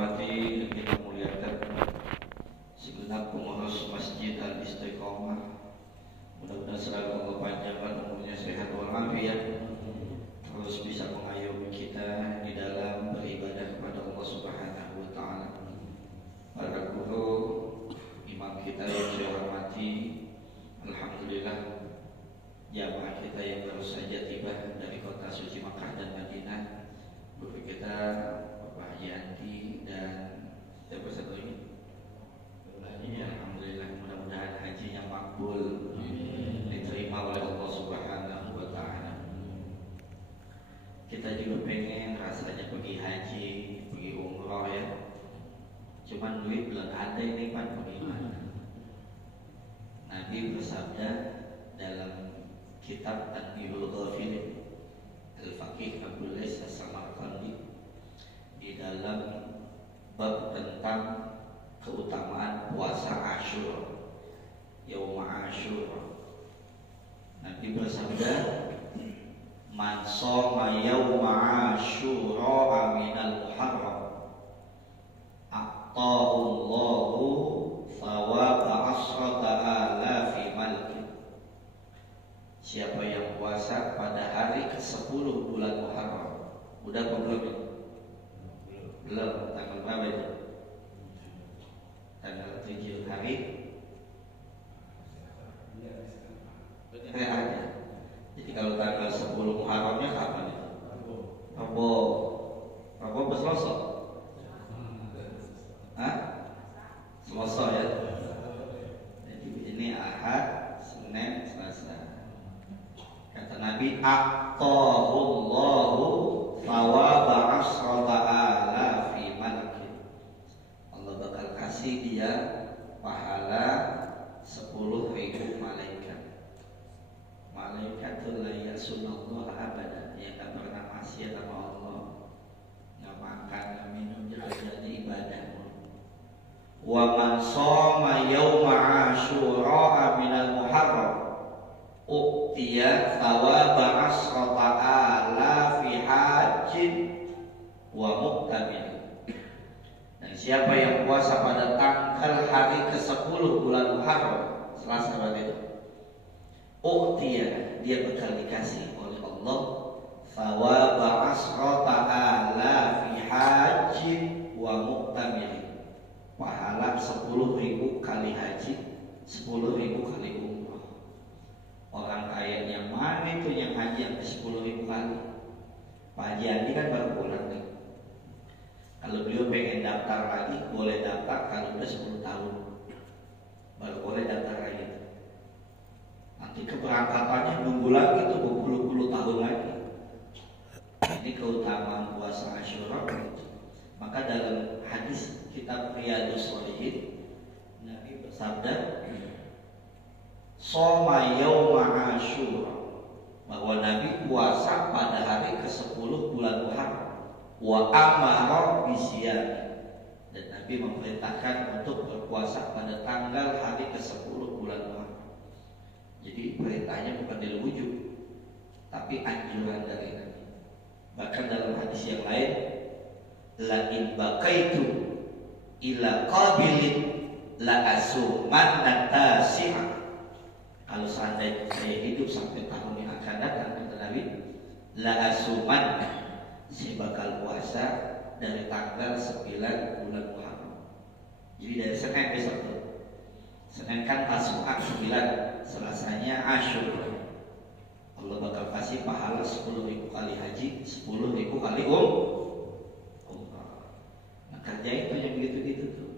hormati dan kita muliakan segenap pengurus Masjid Al-Istiqomah. Mudah-mudahan selalu Allah panjangkan umurnya, sehat walafiat, terus bisa mengayomi kita di dalam beribadah kepada Allah Subhanahu wa taala. Para guru, imam kita yang saya hormati, alhamdulillah jamaah kita yang baru saja tiba dari kota suci Makkah dan Madinah, guru kita Bapak Yanti dan siapa satu ini? Ya, alhamdulillah, mudah-mudahan hajinya makbul, diterima oleh Allah Subhanahu wa taala. Kita juga pengen rasanya pergi haji, pergi umroh ya. Cuman duit belum ada ini Pak, bagaimana? Nabi bersabda dalam kitab Tanbihul Ghafilin Al-Faqih Abdul Lais As-Samarqandi di dalam bab tentang keutamaan puasa Asyura, Yaum Asyura. Nabi bersabda, "Man shoma yaum Asyura minal Muharram, a'tahullahu thawaba asrata alafi malkin." Siapa yang puasa pada hari ke-10 bulan Muharram, udah apa belum? Belum, tanggal berapa itu? Tanggal 7 hari ada. Jadi kalau tanggal 10 Muharramnya kapan itu? Rabu Selasa? Hah? Selasa ya. Jadi ini Ahad, Senin, Selasa. Kata Nabi, aqtahullahu thawaba asrata alafi malakin. Allah bakal kasih dia pahala 10.000 malaikat. Malaikatul la yasunallah abada, yang tak pernah maksiat sama Allah, nggak makan, nggak minum, jadi ibadah. Wa man shoma yauma asyura minal muharram uqtiya thawaba asrata alafi hajjin wa muqtamir. Dan siapa yang puasa pada tanggal hari ke-10 bulan Muharram, Selasa berarti itu, uqtiya, dia bakal dikasih oleh Allah thawaba asrata alafi hajjin wa muqtamir, pahala 10.000 kali haji, 10.000 kali umrah. Orang kaya yang mana itu yang haji sampai 10.000 kali? Pak Haji Andi kan baru pulang nih. Kalau beliau pengen daftar lagi, boleh daftar kalau udah 10 tahun, baru boleh daftar lagi. Nanti keberangkatannya nunggu lagi tuh berpuluh-puluh tahun lagi. Ini keutamaan puasa Asyura. Maka dalam hadis kitab Riyadhus Shalihin, Nabi bersabda, "Shoma yauma Asyura," bahwa Nabi puasa pada hari ke-10 bulan Muharram, wa amara bisiyam, dan Nabi memerintahkan untuk berpuasa pada tanggal hari ke-10 bulan Muharram. Jadi perintahnya bukan dari wujud, tapi anjuran dari Nabi. Bahkan dalam hadis yang lain, la in baqaitu ila qabilin la asumanna tasi'a. Kalau seandainya saya hidup sampai tahun yang akan datang, kata Nabi, la asuman, saya bakal puasa dari tanggal 9 bulan Muharram. Jadi dari Senin besok tuh. Senin kan Tasu'a 9, Selasanya Asyura. Allah bakal kasih pahala 10.000 kali haji, 10.000 kali umrah. Nah, kerja itu yang begitu-gitu tuh.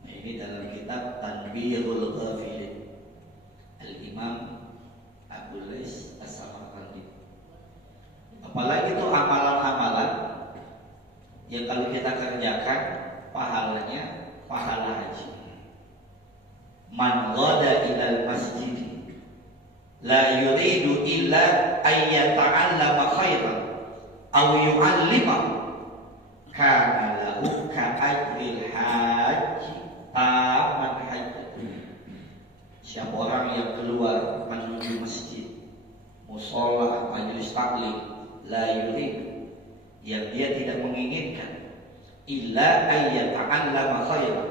Nah, ini dalam kitab Tanbihul Ghafilin Al-Imam Abdul Lais As-Samarqandi. Apalagi itu amalan-amalan yang kalau kita kerjakan pahalanya pahala haji. Man ghada ilal masjid la yuridu illa ayyata'allama khairan aw yu'allima kana lahu ka'ajril haji taman haji. Siapa orang yang keluar menuju masjid, musola, majelis taklim, la yurid, yang dia tidak menginginkan illa ayyata'allama khairan,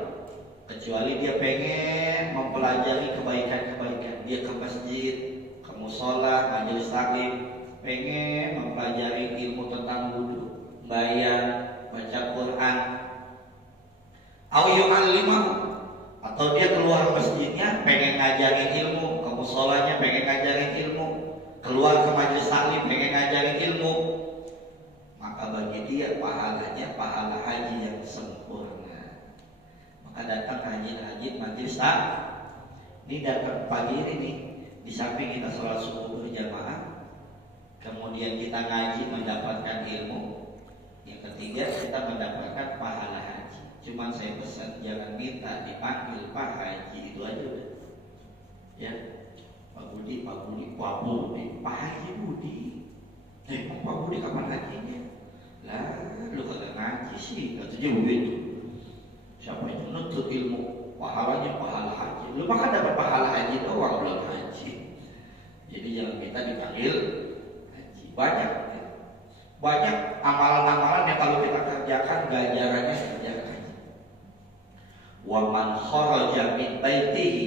kecuali dia pengen mempelajari kebaikan-kebaikan. Dia ke masjid, ke mushola, majelis taklim, pengen mempelajari ilmu tentang wudu, bayar, baca Quran. Au yu'allimahu, atau dia keluar masjidnya pengen ngajarin ilmu, ke musholanya pengen ngajarin ilmu, keluar ke majelis taklim pengen ngajarin ilmu, maka bagi dia pahalanya pahala haji yang sempurna. Maka datang haji majelis taklim. Ini datang pagi ini nih, di samping kita sholat subuh berjamaah, kemudian kita ngaji mendapatkan ilmu. Yang ketiga, kita mendapatkan pahala haji. Cuman saya pesan jangan minta dipanggil Pak Haji, itu aja udah. Ya, Pak Budi, Pak Haji Budi. Pak Budi kapan hajinya? Lah, lu kagak ngaji sih, katanya begitu. Siapa yang menuntut ilmu, pahalanya pahala haji. Lu mah kan dapat pahala haji doang, belum haji. Jadi jangan minta dipanggil haji. Banyak amalan-amalan yang kalau kita kerjakan ganjarannya kerjakan. Wa man kharaja min baitihi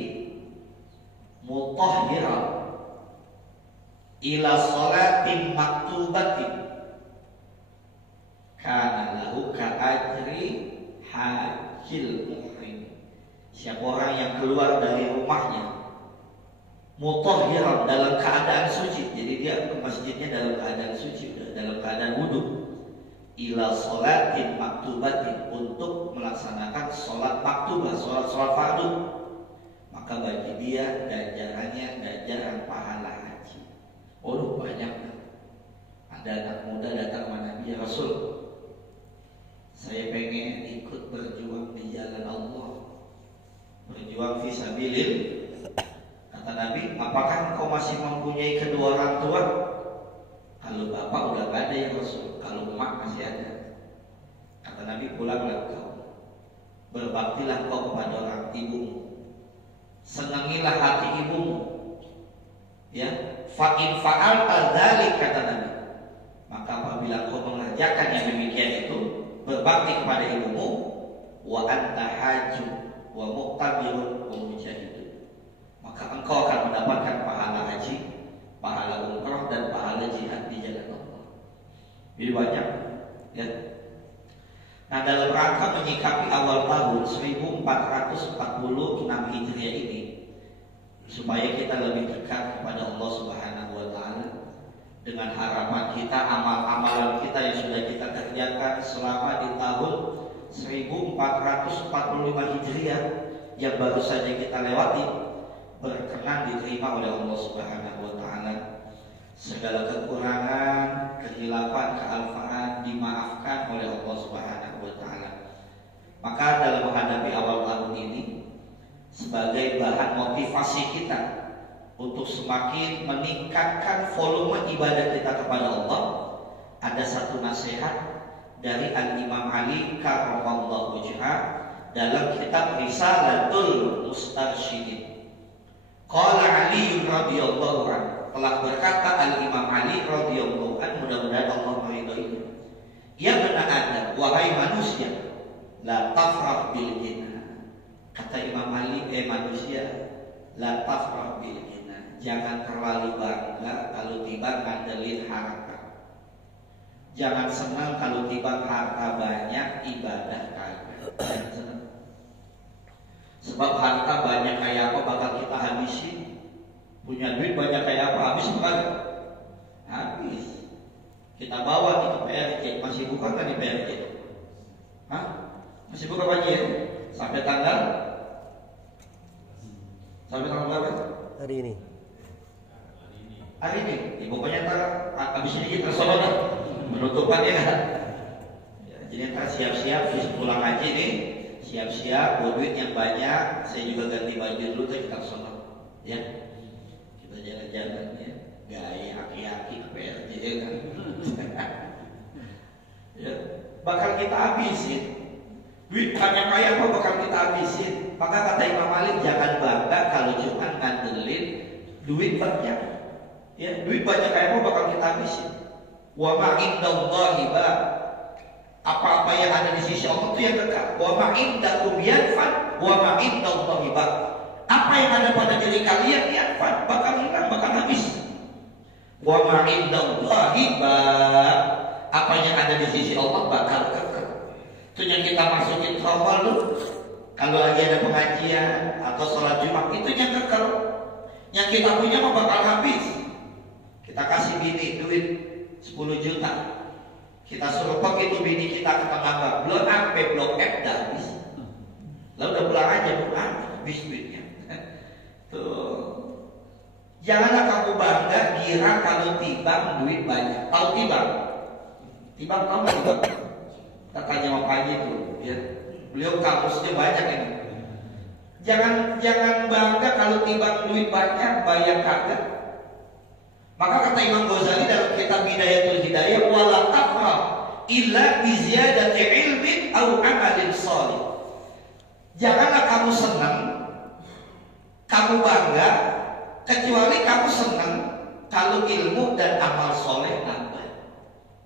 mutahhiran ila salatin maktubatin kana lahu ka ajri hajil muhrim. Siapa orang yang keluar dari rumahnya mutahhiran, dalam keadaan suci, jadi dia ke masjidnya dalam keadaan suci, dalam keadaan wudu, ila sholatin maktubatin, untuk melaksanakan sholat maktubah, sholat fardu, maka bagi dia ganjarannya ganjaran pahala haji. Oh banyak. Ada anak muda datang kepada Nabi, ya Rasul, saya pengen ikut berjuang di jalan Allah, berjuang fisabilillah. Kata Nabi, apakah engkau masih mempunyai kedua orang tua? Kalau bapak udah gak ada ya Rasul, kalau emak masih ada. Kata Nabi, pulanglah kau, berbaktilah kau kepada orang ibumu, senangilah hati ibumu. Ya, fa in fa'alta dzalik, kata Nabi, maka apabila kau mengerjakan yang demikian itu, berbakti kepada ibumu, wa anta haju wa muqtabirun wa mujahidun, maka engkau akan mendapatkan pahala haji, pahala umrah, dan pahala jihad di jalan Allah. Jadi banyak ya. Nah, dalam rangka menyikapi awal tahun 1446 Hijriah ini, supaya kita lebih dekat kepada Allah Subhanahu wa taala, dengan harapan kita amal-amalan kita yang sudah kita kerjakan selama di tahun 1445 Hijriah yang baru saja kita lewati berkenan diterima oleh Allah Subhanahu wa taala. Segala kekurangan, kehilapan, kealfaan dimaafkan oleh Allah Subhanahu wa taala. Maka dalam menghadapi awal tahun ini, sebagai bahan motivasi kita untuk semakin meningkatkan volume ibadah kita kepada Allah, ada satu nasihat dari Al-Imam Ali karramallahu wajhah dalam kitab Risalatul Mustarsyidin. Qala Ali radhiyallahu anhu, telah berkata Al-Imam Ali radhiyallahu anhu, mudah-mudahan Allah meridhoinya, ya benar Adam, wahai manusia, la tafrah bil ghina. Kata Imam Ali, manusia, la tafrah bil ghina, jangan terlalu bangga kalau tiba ngandelin harta. Jangan senang kalau tiba harta banyak, ibadah kagak. Jangan senang. Sebab harta banyak kayak apa bakal kita habisin. Punya duit banyak kayak apa, habis bukan? Habis. Kita bawa itu PRJ, masih buka kan di PRJ? Hah? Masih buka pagi ya? Sampai tanggal berapa? Hari ini. Hari ini. Ya, pokoknya ntar habis ini kita sholat dah. Penutupannya kan? Ya, jadi ntar siap-siap pulang haji nih. Siap-siap, buat duit yang banyak. Saya juga ganti baju dulu, kita sholat. Ya, kita jalan-jalan ya, gaya aki-aki ke PRJ kan. Ya, bakal kita habisin. Duit banyak kayak apa bakal kita habisin. Maka kata Imam Malik, jangan bangga kalau cuma ngandelin duit banyak. Ya, duit banyak kayak apa bakal kita habisin. Wa ma indallahi ba, Apa-apa yang ada di sisi Allah itu yang kekal. Wa ma indakum yanfad wa ma indallahi baq. Apa yang ada pada diri kalian yanfad, bakal hilang, bakal habis. Wa ma indallahi baq. Apa yang ada di sisi Allah bakal kekal. Itu yang kita masukin tromol tuh. Kalau lagi ada pengajian atau sholat Jumat, itu yang kekal. Yang kita punya mah bakal habis. Kita kasih bini duit 10 juta. Kita suruh begitu bini kita ke tengah blok A, blok F dah habis. Lalu udah pulang aja, bukan habis duitnya. Tuh. Janganlah kamu bangga kira kalau timbang duit banyak. Tahu timbang? Timbang tahu nggak timbang? Kita tanya sama Pak Haji tuh, ya. Beliau kampusnya banyak ini. Jangan bangga kalau timbang duit banyak, bayar kagak. Maka kata Imam Ghazali dalam kitab Bidayatul Hidayah, wala tafrah illa bi ziyadati ilmin aw amalin shalih. Janganlah kamu senang, kamu bangga, kecuali kamu senang kalau ilmu dan amal soleh nambah.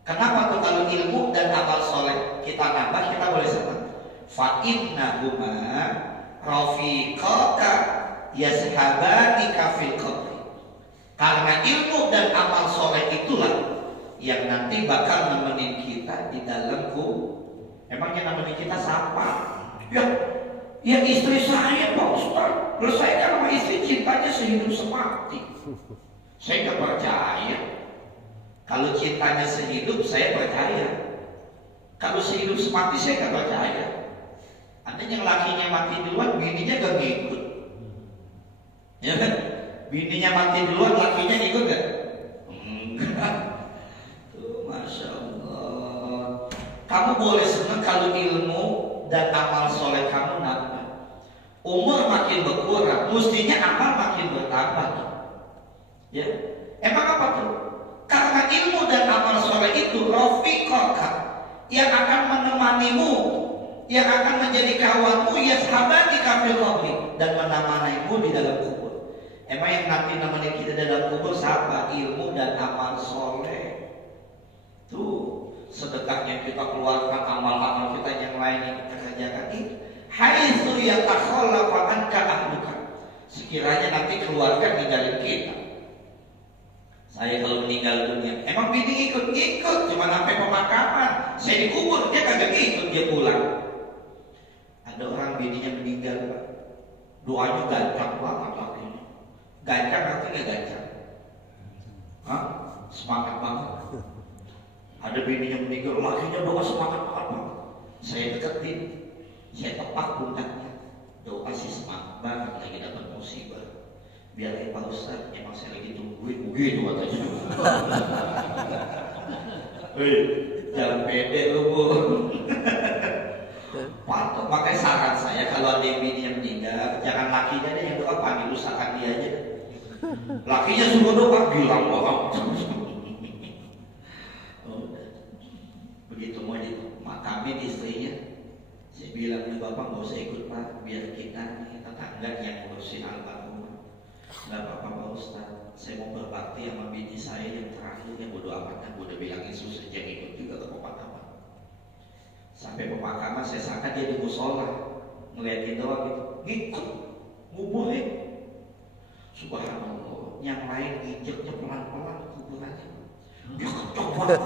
Kenapa tuh kalau ilmu dan amal soleh kita nambah, kita boleh senang? Fa innahuma rafiqaka yashabanika fil qabr. Karena ilmu dan amal soleh itulah yang nanti bakal nemenin kita di dalam kubur. Emangnya nemenin kita siapa? Ya istri saya Pak Ustaz. Kalau saya kan sama istri cintanya sehidup semati. Saya nggak percaya. Kalau cintanya sehidup saya percaya. Kalau sehidup semati saya nggak percaya. Ada yang lakinya mati duluan, bininya gak ngikut. Ya kan? Bininya mati duluan, lakinya ikut gak? Enggak. Tuh, Masya Allah. Kamu boleh senang kalau ilmu dan amal soleh kamu nambah. Umur makin berkurang, mestinya amal makin bertambah. Ya, emang apa tuh? Karena ilmu dan amal soleh itu rafiqaka, yang akan menemanimu, yang akan menjadi kawanmu, ya sahabat di kafir dan menemanimu di dalam kubur. Emang yang nanti nemenin kita dalam kubur siapa? Ilmu dan amal soleh. Tuh, sedekah yang kita keluarkan, amal-amal kita yang lain yang kita kerjakan itu. Haitsu yatakhallafa anka ahluka. Sekiranya nanti keluarga ninggalin kita. Saya kalau meninggal dunia, emang bini ikut, cuma sampai pemakaman. Saya dikubur, dia kagak ikut, dia pulang. Ada orang bininya meninggal, Pak. Doanya gancang banget lakinya. Gancang artinya gancang. Hah? Semangat banget. Ada bininya meninggal, lakinya doa semangat banget. Saya deketin, saya tepak pundaknya. Doa sih semangat banget lagi dapat musibah. Biar Pak Ustaz, emang saya lagi tungguin begitu katanya. Hei, jangan pede lu Bu. Patut. Makanya saran saya kalau ada bini yang meninggal, jangan lakinya deh yang doa, panggil usahakan dia aja. Lakinya suruh doa, bilang banget. Begitu mau dimakamin istrinya, saya bilang bapak nggak usah ikut Pak, biar kita tetangga yang ngurusin almarhum. Nggak apa-apa Pak Ustaz, saya mau berbakti sama bini saya yang terakhir, yang bodo amat, yang udah bilang Yesus aja ikut juga ke pemakaman. Sampai pemakaman saya sangka dia di musola ngeliatin doang gitu, ngikut nguburin. Subhanallah, yang lain injeknya pelan-pelan kuburannya. Dia kecok banget.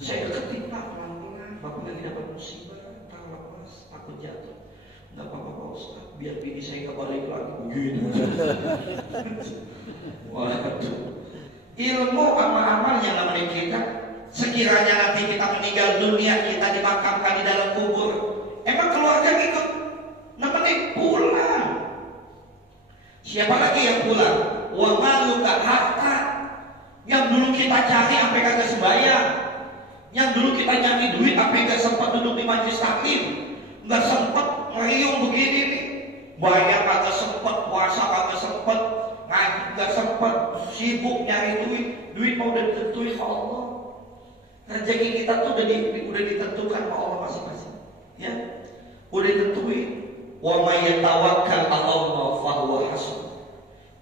Saya deketin Pak pelan-pelan, Bapak lagi dapat musibah, tahu Mas, takut jatuh. Nggak apa-apa Pak Ustaz, biar bini saya nggak balik lagi begitu. Waduh, ilmu amal-amal yang namanya kita. Sekiranya nanti kita meninggal dunia, kita dimakamkan di dalam kubur, emang keluarga ikut nemenin pulang. Siapa lagi yang pulang? Wa maluka harta yang dulu kita cari sampai kagak sembahyang, yang dulu kita nyari duit sampai kagak sempat duduk di majelis taklim, nggak sempat ngeriung begini nih, bayar kagak sempat, puasa kagak sempat, ngaji nggak sempat, sibuk nyari duit mau udah ditentuin sama Allah. Rezeki kita tuh udah ditentukan sama Allah masing-masing, ya, udah ditentuin. Wa may yatawakkal 'ala Allah fa huwa hasbuh.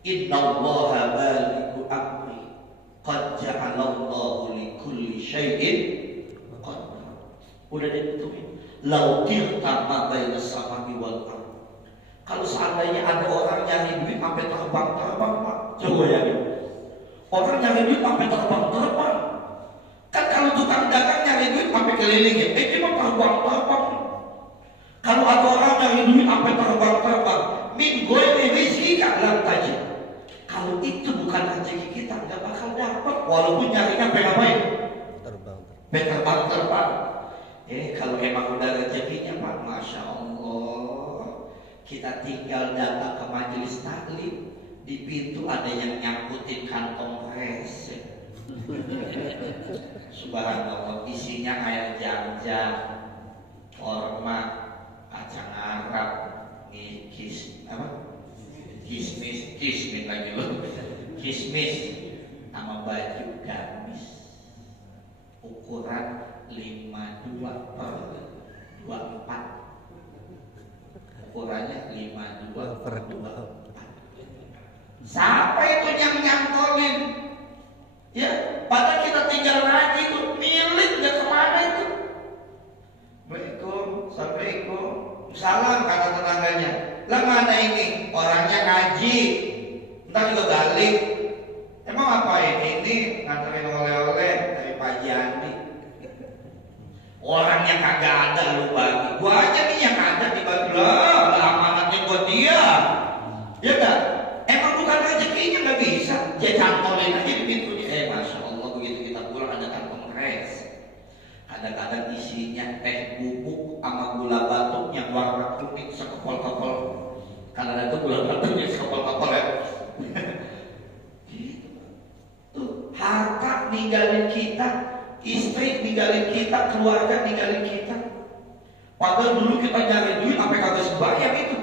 Innallaha balighu amri qad ja'ala Allahu li kulli syai'in qadir. Udah ditentuin. Lautir tanpa bayar sama wal ardh. Kalau seandainya ada orang nyari duit sampai terbang-terbang, Pak. Coba ya. Orang nyari duit sampai terbang-terbang. Kan kalau tukang dagang nyari duit sampai keliling ya. Ini mah terbang-terbang. Kalau ada orang nyari duit sampai terbang-terbang, min goyne rizqika lam tajid. Kalau itu bukan rezeki kita, nggak bakal dapat. Walaupun nyarinya pengen ngapain? Terbang-terbang. Kalau emang udah rezekinya, Pak, masya Allah, kita tinggal datang ke majelis taklim, di pintu ada yang nyangkutin kantong resek. Subhanallah, isinya air jam-jam, korma, kacang Arab, kismis lagi loh, kismis, sama baju gamis, ukuran 52 per 24, ukurannya 52 per 24. Siapa itu yang nyantolin? Ya, padahal kita tinggal ngaji itu milik, nggak kemana itu. Assalamualaikum, salam kata tetangganya. Lah mana ini? Orangnya ngaji, ntar juga balik. Emang apa ini nganterin oleh-oleh dari Pak Jandi. Orangnya kagak ada lu bagi. Gua aja nih yang ada dibagi. Lah amanatnya buat dia. Ya enggak? Emang bukan rezekinya, nggak bisa. Dia cantolin aja di pintunya. Masya Allah, begitu kita pulang ada kantong res. Kadang-kadang isinya teh bubuk sama gula batu yang warna kuning sekepol-kepol. Karena ada tuh gula batu yang sekepol-kepol ya. Gitu. Tuh, harta ninggalin kita, istri ninggalin kita, keluarga ninggalin kita. Padahal dulu kita nyari duit sampai kagak sebayang itu.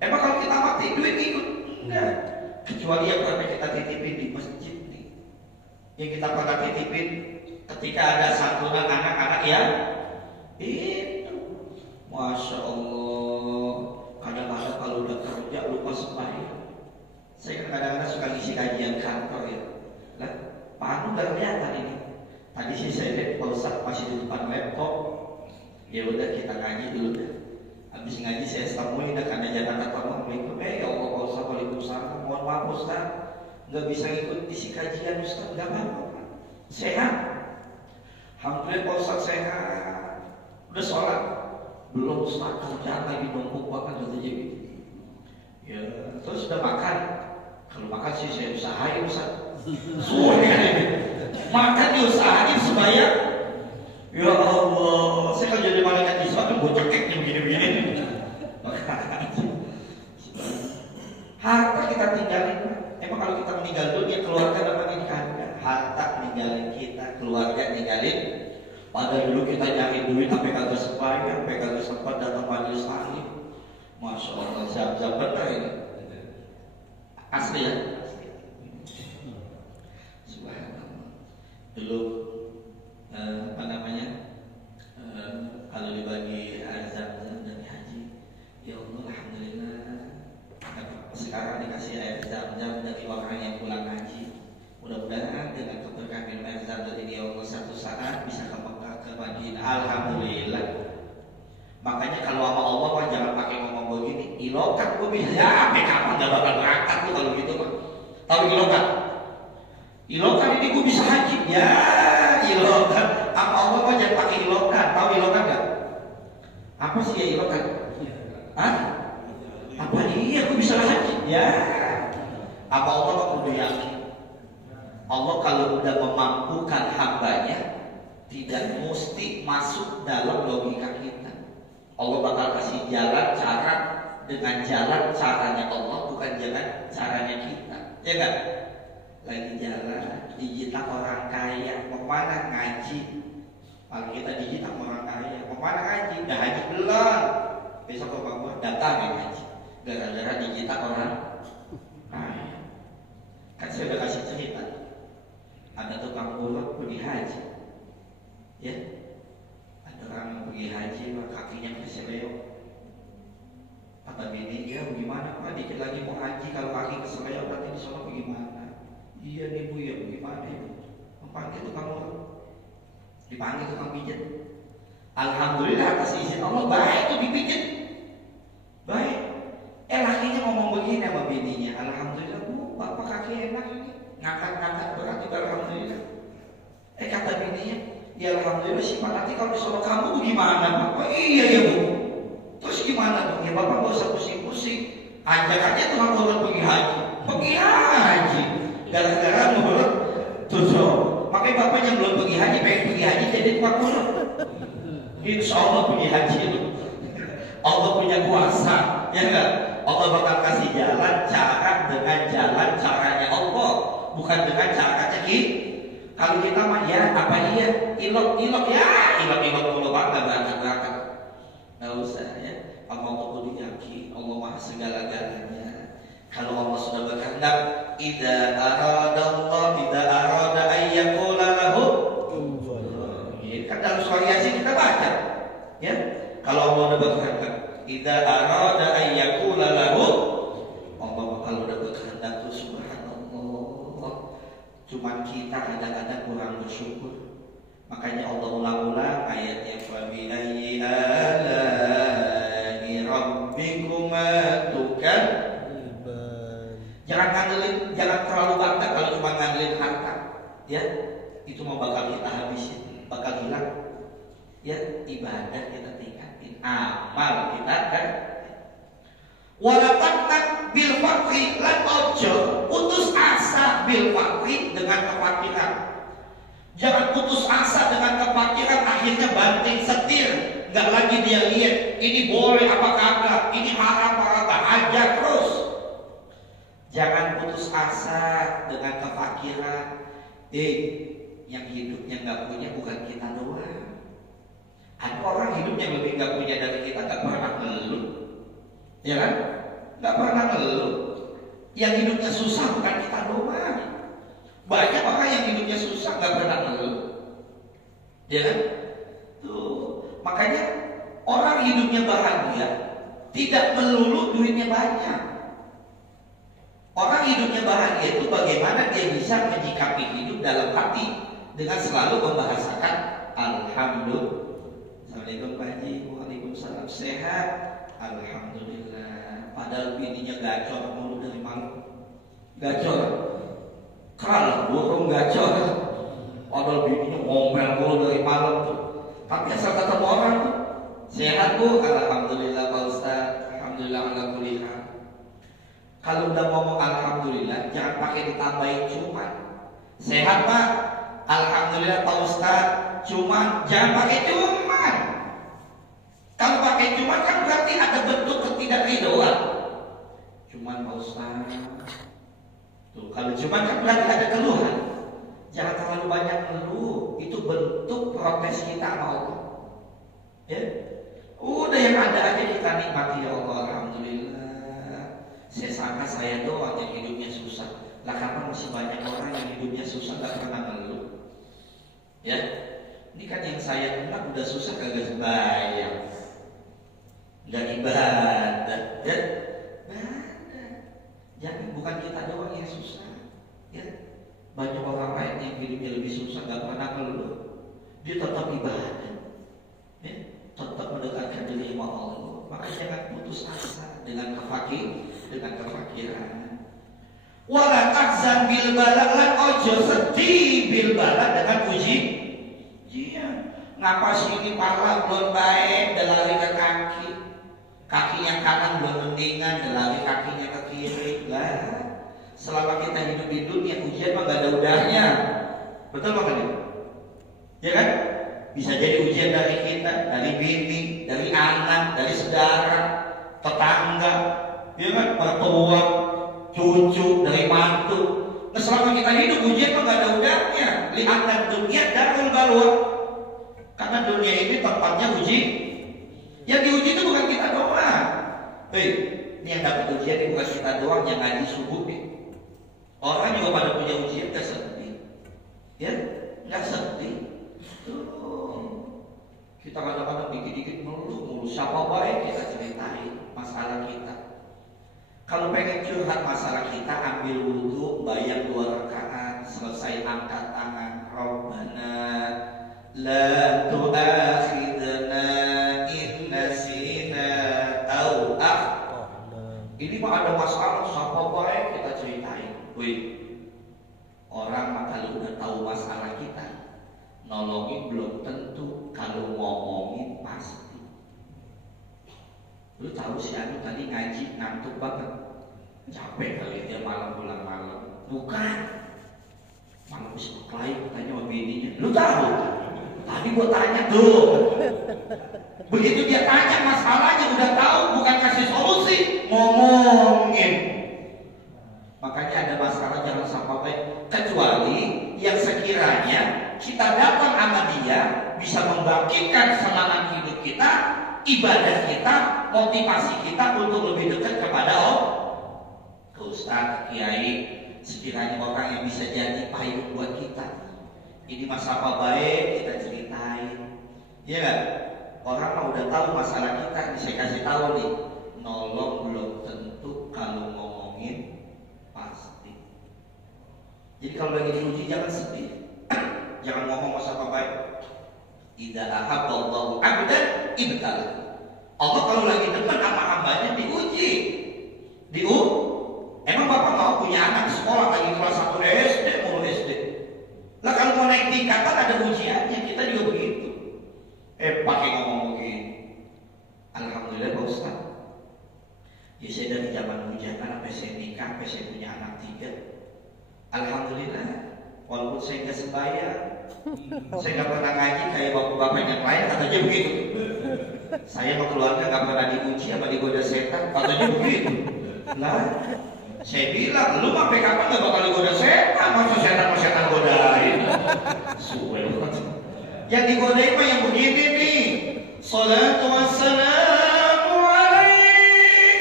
Emang kalau kita mati duit ikut? Enggak. Kecuali yang pernah kita titipin di masjid nih. Yang kita pernah titipin ketika ada santunan anak-anak ya. Itu. Masya Allah. Kadang-kadang kalau udah kerja lupa sembahyang. Saya kadang-kadang suka ngisi kajian kantor ya. Lah, Pak Anu nggak kelihatan ini. Tadi sih saya lihat Pak Ustadz masih di depan laptop. Ya udah kita ngaji dulu deh. Habis ngaji saya temuin dah karena jangan ketemu. Ya Allah Pak Ustadz, waalaikumsalam. Mohon maaf Ustadz, nggak bisa ikut isi kajian Ustadz. Nggak apa-apa. Sehat. Alhamdulillah Pak Ustadz sehat. Udah sholat? Belum Ustadz, kerjaan lagi numpuk banget katanya gitu. Ya, terus sudah makan? Kalau makan sih saya usahain Ustadz. Sudah makan diusahain sembahyang. Ya Allah, saya kalau jadi malaikat Islam tuh bocor keknya begini-begini. Harta kita tinggalin. Emang kalau kita meninggal dunia keluarga dapat nikahan? Harta ninggalin kita, keluarga ninggalin. Padahal dulu kita nyari duit sampai kagak sembahyang, sampai kagak sempat datang majelis taklim. Masya Allah, siap-siap benar ini. Asli ya. Subhanallah. Dulu apa namanya? Kalau dibagi air zam-zam dari haji, ya Allah alhamdulillah. Sekarang dikasih air zam-zam dari orang yang pulang haji. Mudah-mudahan dengan keberkahan minum air zam-zam ini ya Allah satu saat bisa ke Mekah, ke Madinah. Alhamdulillah. Makanya kalau sama Allah mah jangan pakai ngomong begini. Ilokan gue bisa ya, sampai kapan gak bakal berangkat tuh kalau gitu mah. Tahu ilokan? Ilokan ini gue bisa haji. Ya, ilokan. Sama Allah mah jangan pakai ilokan. Tahu ilokan gak? Apa sih ya ilokan? Hah? Apa iya gue bisa haji? Ya. Apa Allah mah udah yakin. Allah kalau udah memampukan hambanya, tidak mesti masuk dalam logika kita. Allah bakal kasih jalan cara dengan jalan caranya Allah, bukan jalan caranya kita. Ya kan? Lagi jalan digital orang kaya, mau mana ngaji? Kalau kita digital orang kaya, mau mana ngaji? Udah haji belum? Besok ke Papua datang ya ngaji. Gara-gara digital orang kaya. Kan saya udah kasih cerita. Ada tukang urut pergi haji, ya. Ada orang pergi haji, kakinya keseleo. Kata bini dia, gimana Pak? Dikit lagi mau haji, kalau kaki keseleo berarti di sana bagaimana? Iya nih Bu, ya bagaimana ibu? Panggil tukang urut, dipanggil tukang pijat. Alhamdulillah atas izin Allah, baik itu dipijit. Baik. Lakinya ngomong begini sama bininya, alhamdulillah bu, bapak kaki enak ini, ngangkat-ngangkat berat juga alhamdulillah. Kata bininya, ya alhamdulillah sih pak, nanti kalau disuruh kamu gimana pak? Iya ya bu. Terus gimana bu? Ya bapak gak usah pusing-pusing, ajak aja tuh orang pergi haji. Pergi haji, gara-gara mulut tutup. Makanya bapaknya belum pergi haji, pengen pergi haji jadi tukang mulut. Insya Allah pergi haji. Allah punya kuasa, ya enggak? Allah bakal kasih jalan cara dengan jalan caranya Allah, bukan dengan caranya kita. Kalau kita mah ya apa iya, ilok ya, ilok dulu bangga banget. Nggak usah ya. Allah kudu yakin, Allah maha segala-galanya. Kalau Allah sudah berkehendak, idza arada ayyaqula lahu kan dalam surah Yasin kita baca, ya. Kalau Allah sudah berkehendak, idza arada ayyaqula lahu, Allah kalau sudah berkehendak tuh subhanallah. Cuman kita kadang-kadang kurang bersyukur. Makanya Allah ulang-ulang ayatnya, fa bi ayyi ala'i rabbikuma tukadziban. Jangan terlalu bangga kalau cuma ngandelin harta, ya. Itu mau bakal kita habisin, bakal hilang. Ya, ibadah kita tingkatin, amal kita kan. Walatanat bil fakri lan ojo putus asa bil fakri dengan kefakiran. Jangan putus asa dengan kefakiran akhirnya banting setir, nggak lagi dia lihat ini boleh apa kagak, ini haram apa kagak, aja terus. Jangan putus asa dengan kefakiran. Yang hidupnya nggak punya bukan kita doang. Ada orang hidupnya lebih nggak punya dari kita, nggak pernah ngeluh. Ya kan? Nggak pernah ngeluh. Yang hidupnya susah bukan kita doang. Banyak orang yang hidupnya susah nggak pernah ngeluh. Ya kan? Tuh. Makanya orang hidupnya bahagia tidak melulu duitnya banyak. Orang hidupnya bahagia itu bagaimana dia bisa menyikapi hidup dalam hati dengan selalu membahasakan alhamdulillah. Assalamualaikum Pak Haji. Waalaikumsalam. Sehat? Alhamdulillah. Padahal bininya gacor mulu dari malam. Gacor. Kalau burung gacor. Padahal bininya ngomel mulu dari malam tuh. Tapi asal ketemu orang tuh, sehat bu? Alhamdulillah Pak Ustaz. Alhamdulillah ala kulli hal. Kalau udah ngomong alhamdulillah, jangan pakai ditambahin cuman. Sehat Pak? Alhamdulillah Pak Ustaz. Cuman, jangan pakai cuman. Kalau pakai cuman kan berarti ada bentuk ketidakridhoan. Cuman Pak Ustaz. Tuh, kalau cuman kan berarti ada keluhan. Jangan terlalu banyak keluh. Itu bentuk protes kita sama Allah. Ya, udah yang ada aja kita nikmati ya Allah. Alhamdulillah. Saya sangka saya doang yang hidupnya susah. Lah karena masih banyak orang yang hidupnya susah gak pernah ngeluh. Ya, ini kan yang saya kenal udah susah kagak sembahyang, nggak ibadah, ya. Jangan bukan kita doang yang susah, ya. Banyak orang lain yang hidupnya lebih susah gak pernah ngeluh. Dia tetap ibadah, ya. Tetap mendekatkan diri sama Allah. Maka jangan putus asa dengan kefakiran. Wala tahzan bil balak lan ojo sedih bil balak dengan ujian. Ngapa sih ini pala belum baik, delari ke kaki yang kanan belum mendingan, delari kakinya ke kiri. Lah, selama kita hidup di dunia ujian mah gak ada udahnya. Betul banget ya? Ya kan? Bisa jadi ujian dari kita, dari bini, dari anak, dari saudara, tetangga, ya kan? Mertua, cucu, dari mantu. Nah selama kita hidup ujian mah gak ada udahnya. Lihat dan dunia darul balwa. Karena dunia ini tempatnya uji. Yang diuji itu bukan kita doang. Ini yang dapat ujian ini bukan kita doang yang ngaji subuh nih. Orang juga pada punya ujian, gak sedih. Ya, gak sedih. Kita kadang-kadang dikit-dikit mulu siapa baik kita ceritain masalah kita. Kalau pengen curhat masalah kita, ambil wudhu, bayang 2 rakaat, selesai angkat tangan. Rabbana la tu'akhidna Ini mah ada masalah, siapa baik kita ceritain. Wih, orang mah kalau udah tahu masalah kita, nolongin belum tentu, kalau ngomongin pasti. Lu tahu si Anu tadi ngaji ngantuk banget, capek kali dia malam pulang malam. Bukan, malam besok lain tanya sama bininya. Lu tahu? Tadi gua tanya tuh. Begitu dia tanya masalahnya udah tahu, bukan kasih solusi, ngomongin. Makanya ada masalah jangan sampai kecuali yang sekiranya kita datang sama dia bisa membangkitkan semangat hidup kita, ibadah kita, motivasi kita untuk lebih dekat kepada Allah. Ke Ustaz, Kiai, sekiranya orang yang bisa jadi payung buat kita. Ini masalah baik kita ceritain, ya kan? Orang mah udah tahu masalah kita, saya kasih tahu nih, nolong belum tentu, kalau ngomongin pasti. Jadi kalau lagi diuji jangan sedih, jangan ngomong masalah baik. Idza ahabballahu 'abdan ibtala. Allah kalau lagi depan sama hambanya diuji. Emang Bapak mau punya anak sekolah lagi kelas 1 SD, mau SD. Lah kalau mau naik tingkatan ada ujiannya, kita juga begitu. Pakai ngomong begini. Alhamdulillah Pak Ustaz. Ya saya dari zaman hujanan sampai saya nikah, sampai saya punya anak 3. Alhamdulillah. Walaupun saya nggak sembahyang, saya nggak pernah ngaji kayak bapak-bapak yang lain, katanya begitu. Saya sama keluarga nggak pernah diuji apa digoda setan, katanya begitu. Lah, saya bilang, lu sampai kapan nggak bakal digoda setan? Masa setan godain? Suwe banget. Yang digodain mah yang begini nih. Salatu wassalamu alaik.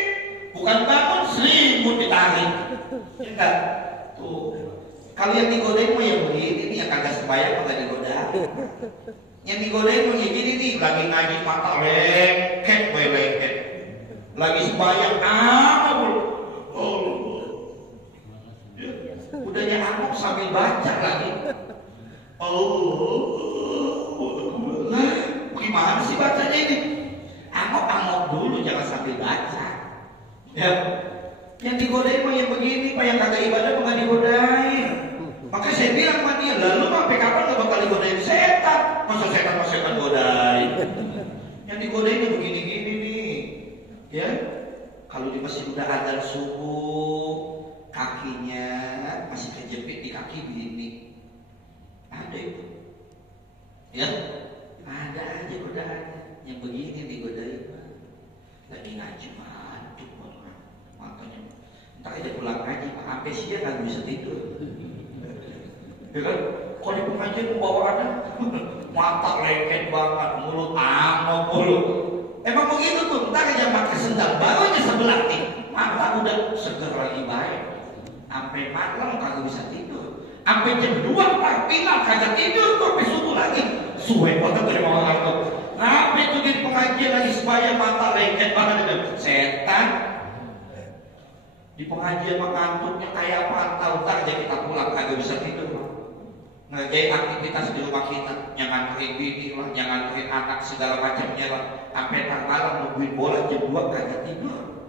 Bukan bangun selimut ditarik. Enggak. Tuh. Kalau yang digodain mah yang begini nih, yang kagak sembahyang kagak digodain. Yang digodain mah yang gini nih, lagi ngaji mata lengket, lengket. Lagi sembahyang belum. Udahnya angok sambil baca lagi. Nah, gimana sih bacanya ini? Angok dulu, jangan sambil baca. Ya, yang digodain mah yang begini, Pak, yang kagak ibadah mah nggak digodain. Makanya saya bilang sama dia, lalu sampai kapan nggak bakal digodain setan? Masa setan godain? Yang digodain yang begini-gini nih, ya. Kalau di masjid udah adzan subuh, kakinya masih kejepit di kaki begini. Ada itu, ya, ada aja godaannya. Yang begini digodain, lagi ngaji mantuk orang, makanya entar aja pulang ngaji, Pak, sampai siang nggak bisa tidur. Ya kan? Kalau di pengajian pembawaannya mata lengket banget, mulut amok mulut. Emang begitu tuh, entar aja pakai sendal baru aja sebelah nih, mata udah seger lagi baik. Sampai malam kagak bisa tidur. Sampai jam 2 Pak final kagak tidur tuh sampai subuh lagi. Suwe banget dari orang tuh. Sampai tuh di pengajian lagi sembahyang mata lengket banget itu. Setan. Di pengajian mah ngantuknya kayak apa? Tahu tak aja kita pulang kagak bisa tidur. Ngerjain aktivitas di rumah kita, yang nganterin bini lah, yang nganterin anak segala macamnya lah. Sampai tengah malam nungguin bola jam 2 kagak tidur.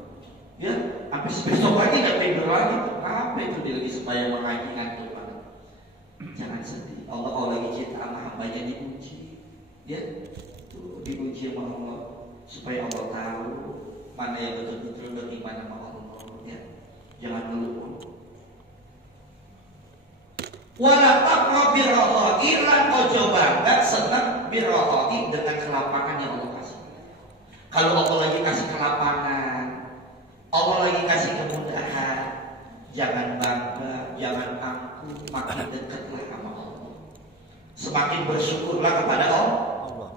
Ya, sampai besok lagi nggak tidur lagi. Apa itu dia lagi sembahyang mengaji ngantuk banget. Jangan sedih. Allah kalau lagi cinta sama hambanya diuji, ya, tuh diuji sama Allah supaya Allah tahu mana yang betul-betul beriman sama Allah. Ya, jangan ngeluh. Wala taqra birrahi lan ojo bangga senang birrahi dengan kelapangan yang Allah kasih. Kalau Allah lagi kasih kelapangan, Allah lagi kasih kemudahan, jangan bangga, jangan angkuh, makin dekatlah sama Allah. Semakin bersyukurlah kepada Allah.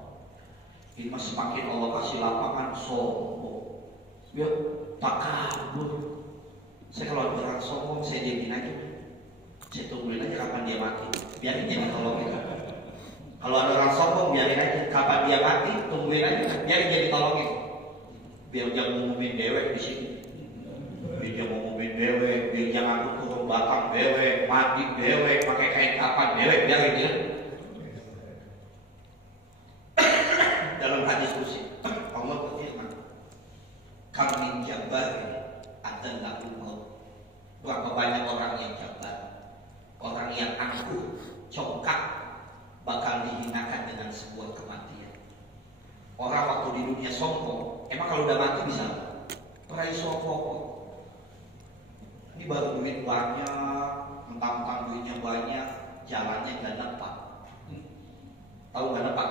Ini semakin Allah kasih lapangan sombong, ya takabur. Saya kalau ada orang sombong, saya diamin aja. Saya tungguin aja kapan dia mati, biarin dia ditolongin. Kalau ada orang sombong, biarin aja kapan dia mati, tungguin aja, biarin dia ditolongin. Biar jangan ngumumin dewek di sini. Biar jangan ngumumin dewek, biar jangan turun batang dewek, mati dewek, pakai kain kapan dewek, biarin dia. Dalam hadis kursi, Allah berfirman, "Kam min jabbar malakul maut. Berapa banyak orang yang jabat, orang yang angkuh, congkak, bakal dihinakan dengan sebuah kematian. Orang waktu di dunia sombong, emang kalau udah mati bisa peraih sombong. Ini baru duit banyak, mentang-mentang duitnya banyak, jalannya gak nepak. Tahu gak nepak?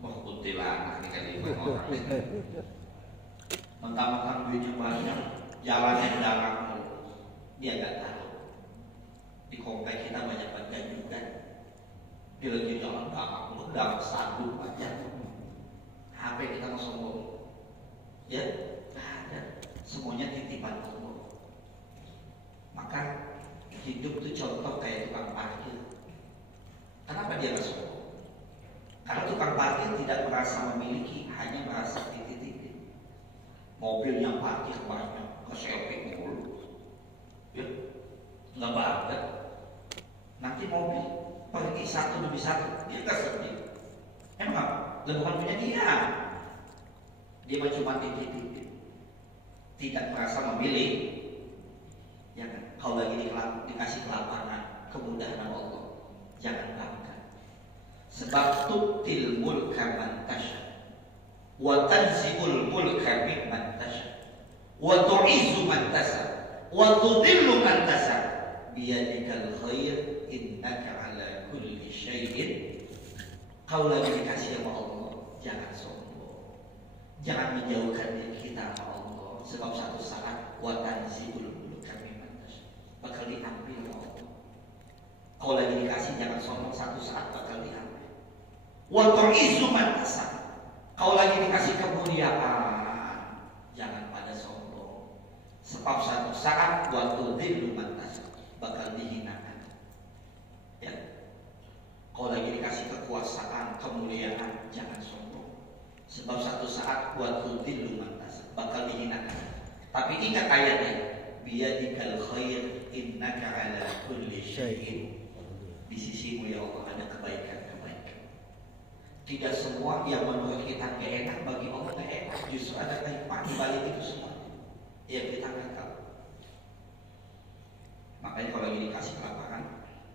Wah, kuntilanak nih kali orang. Mentang-mentang duitnya banyak, jalannya dalam, dia gak tahu. Di komplek kita banyak banget juga. Dia lagi jalan dalam, udah satu aja. HP kita mau sombong, ya? Ada. Semuanya titipan Allah. Maka hidup itu contoh kayak tukang parkir. Kenapa dia gak sombong? Karena tukang parkir tidak merasa memiliki, hanya merasa dititipin. Mobil yang parkir banyak, ke selfie mulu, ya, nggak banget. Nanti mobil pergi satu demi satu, dia kesedih. Emang apa? Bukan punya dia. Dia cuma dititipin, tidak merasa memilih. Ya kan? Kalau lagi dikasih kelapangan, kemudahan Allah, jangan bangga. Sebab tu'til mulka man tasha wa tanzi'ul mulka mimman tasha wa tu'izzu man tasha wa tudhillu man tasha biyadikal khair innaka ala kulli syai'in. Kau lagi dikasih sama Allah, jangan sombong, jangan menjauhkan diri kita sama Allah. Sebab satu saat wa tanzi'ul mulka mimman tasha, bakal diambil sama Allah. Kau lagi dikasih, jangan sombong, satu saat bakal diambil. Wa tu'izzu man tasha, kau lagi dikasih kemuliaan, jangan pada sombong. Sebab satu saat wa tudhillu man tasha, bakal dihinakan. Ya. Kau lagi dikasih kekuasaan, kemuliaan, jangan sombong. Sebab satu saat wa tudhillu man tasha, bakal dihinakan. Tapi ingat ayatnya, biyadikal khair innaka ala kulli syai'in. Di sisimu ya Allah ada kebaikan. Tidak semua yang menurut kita gak enak bagi Allah gak enak. Justru ada hikmah di balik itu semua yang kita nggak tahu. Makanya kalau lagi dikasih kelapangan,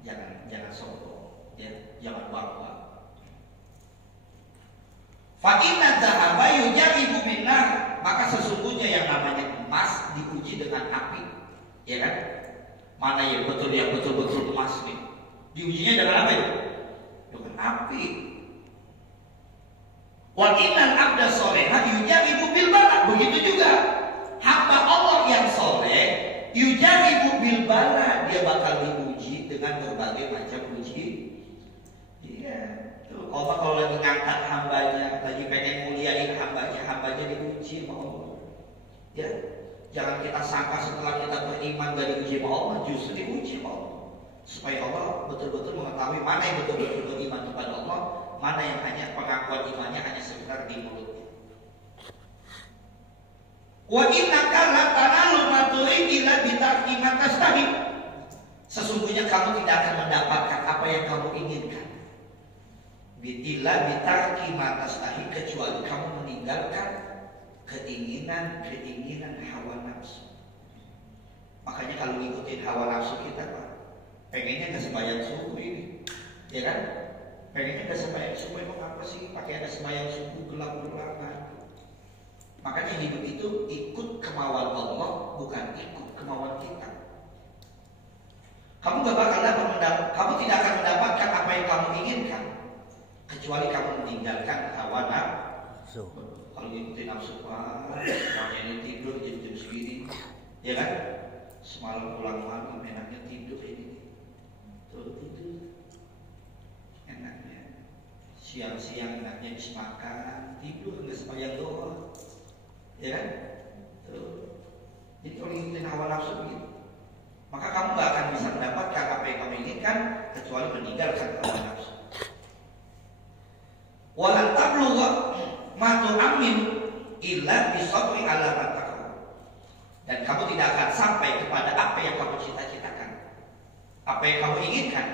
jangan sombong, ya, jangan bangga. Fa inna dhahaba yujahibu minnar, maka sesungguhnya yang namanya emas diuji dengan api, ya kan? Mana yang betul-betul emas nih? Diujinya dengan apa ya? Dengan api. Wa innal abda soleha yujahibu bil bala. Begitu juga hamba Allah yang soleh yujahibu bil bala, dia bakal diuji dengan berbagai macam uji. Iya, tuh Allah kalau lagi ngangkat hambanya, lagi pengen muliain hambanya diuji sama Allah. Ya, jangan kita sangka setelah kita beriman gak diuji sama Allah, justru diuji sama Allah. Supaya Allah betul-betul mengetahui mana yang betul-betul beriman kepada Allah, mana yang hanya pengakuan imannya hanya sekedar di mulutnya. Wa innaka la tanalu ma turid illa bi tarki ma tastahib. Sesungguhnya kamu tidak akan mendapatkan apa yang kamu inginkan. Illa bi tarki ma tastahib, kecuali kamu meninggalkan keinginan hawa nafsu. Makanya kalau ngikutin hawa nafsu kita, Pak, pengennya nggak sembahyang subuh ini, ya kan? Pengennya nggak sembahyang subuh, emang apa sih? Pakai ada sembahyang subuh gelap-gelapan. Makanya hidup itu ikut kemauan Allah, bukan ikut kemauan kita. Kamu kamu tidak akan mendapatkan apa yang kamu inginkan, kecuali kamu meninggalkan hawa nafsu. Kalau ngikutin nafsu, semuanya ini tidur jam segini, ya kan? Semalam pulang malam enaknya tidur ini. Tidur enaknya, siang-siang enaknya bisa makan, tidur nggak sembahyang doang, ya kan? Tuh. Jadi kalau ngikutin hawa nafsu begitu, maka kamu nggak akan bisa mendapatkan apa yang kamu inginkan kecuali meninggalkan hawa nafsu. Walan tablugha ma tu'ammin illa bisabri ala ma taqwa. Dan kamu tidak akan sampai kepada apa yang kamu cita-citakan, apa yang kamu inginkan,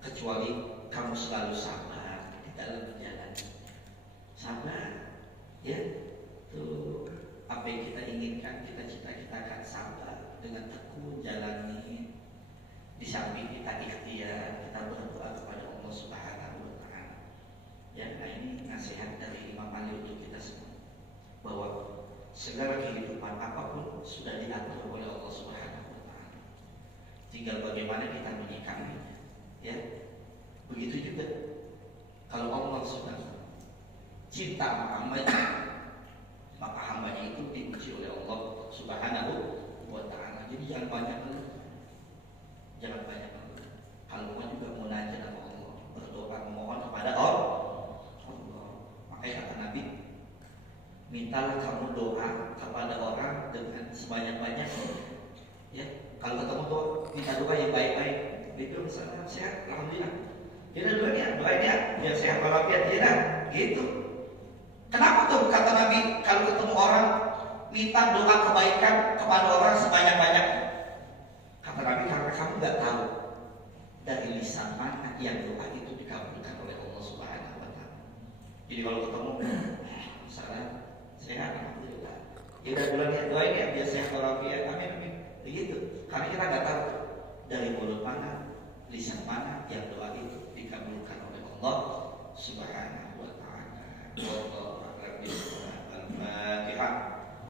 kecuali kamu selalu sabar di dalam perjalanan. Sabar, ya. Tuh, apa apa yang kita inginkan, kita cita-citakan, sabar dengan tekun jalani. Di samping kita ikhtiar, kita berdoa kepada Allah Subhanahu wa Ta'ala. Ya, nah ini nasihat dari Imam Ali untuk kita semua, bahwa segala kehidupan apapun sudah diatur oleh Allah Subhanahu wa Ta'ala. Tinggal bagaimana kita menyikapinya. Ya, begitu juga kalau Allah sudah cinta sama hambanya, maka hambanya itu dipuji oleh Allah Subhanahu wa Ta'ala. Jadi jangan banyak mengeluh, jangan banyak mengeluh. Kalau mau juga munajat sama Allah, berdoa memohon kepada Allah. Makanya kata Nabi, mintalah kamu doa kepada orang dengan sebanyak-banyaknya. Ya, kalau ketemu tuh minta doa yang baik-baik. Dia misalnya sehat, alhamdulillah. Dia doain ya, biar sehat walafiat dia dah. Gitu. Kenapa tuh kata Nabi kalau ketemu orang minta doa kebaikan kepada orang sebanyak-banyaknya? Kata Nabi karena kamu nggak tahu dari lisan mana yang doa itu dikabulkan oleh Allah Subhanahu wa Ta'ala. Jadi kalau ketemu misalnya sehat, alhamdulillah. Ya udah doain ya biar sehat walafiat. Amin amin. Begitu. Karena kita nggak tahu dari mulut mana